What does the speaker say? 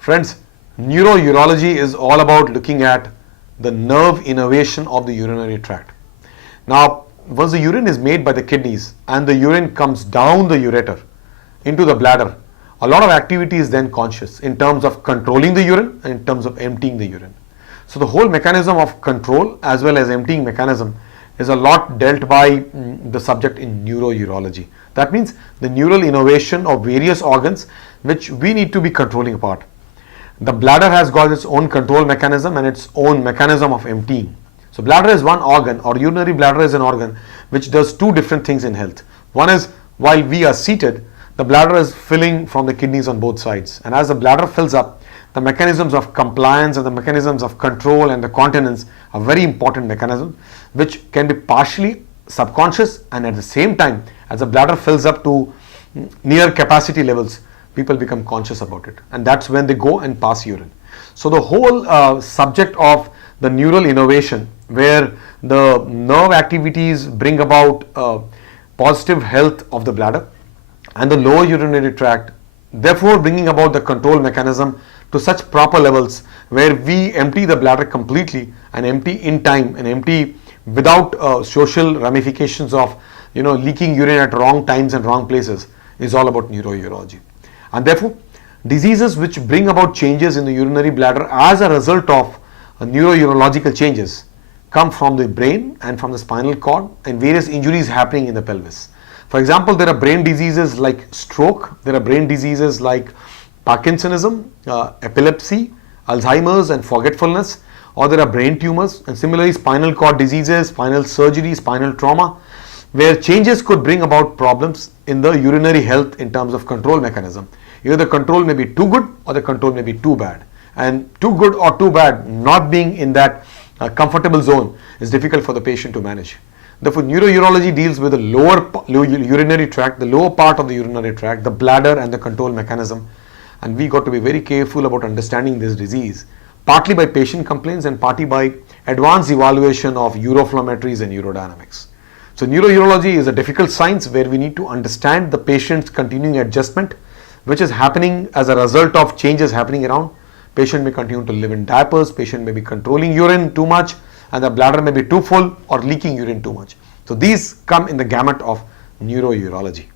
Friends, Neuro Urology is all about looking at the nerve innervation of the urinary tract. Now, once the urine is made by the kidneys and the urine comes down the ureter into the bladder, a lot of activity is then conscious in terms of controlling the urine and in terms of emptying the urine. So the whole mechanism of control as well as emptying mechanism is a lot dealt by the subject in neurourology. That means the neural innervation of various organs which we need to be controlling apart. The bladder has got its own control mechanism and its own mechanism of emptying. So bladder is one organ, or urinary bladder is an organ which does two different things in health. One is while we are seated, the bladder is filling from the kidneys on both sides, and as the bladder fills up, the mechanisms of compliance and the mechanisms of control and the continence are very important mechanisms which can be partially subconscious, and at the same time as the bladder fills up to near capacity levels, people become conscious about it, and that's when they go and pass urine. So the whole subject of the neural innervation, where the nerve activities bring about positive health of the bladder and the lower urinary tract, therefore bringing about the control mechanism to such proper levels where we empty the bladder completely and empty in time and empty without social ramifications of leaking urine at wrong times and wrong places, is all about neurourology. And therefore diseases which bring about changes in the urinary bladder as a result of neurourological changes come from the brain and from the spinal cord and various injuries happening in the pelvis. For example, there are brain diseases like stroke, there are brain diseases like Parkinsonism, epilepsy, Alzheimer's and forgetfulness, or there are brain tumors, and similarly spinal cord diseases, spinal surgery, spinal trauma, where changes could bring about problems in the urinary health in terms of control mechanism. Either the control may be too good or the control may be too bad, and too good or too bad not being in that comfortable zone is difficult for the patient to manage. Therefore, neurourology deals with the lower urinary tract, the lower part of the urinary tract, the bladder and the control mechanism, and we got to be very careful about understanding this disease, partly by patient complaints and partly by advanced evaluation of uroflowmetries and urodynamics. So neurourology is a difficult science where we need to understand the patient's continuing adjustment, which is happening as a result of changes happening around. Patient may continue to live in diapers, patient may be controlling urine too much, and the bladder may be too full or leaking urine too much. So these come in the gamut of neurourology.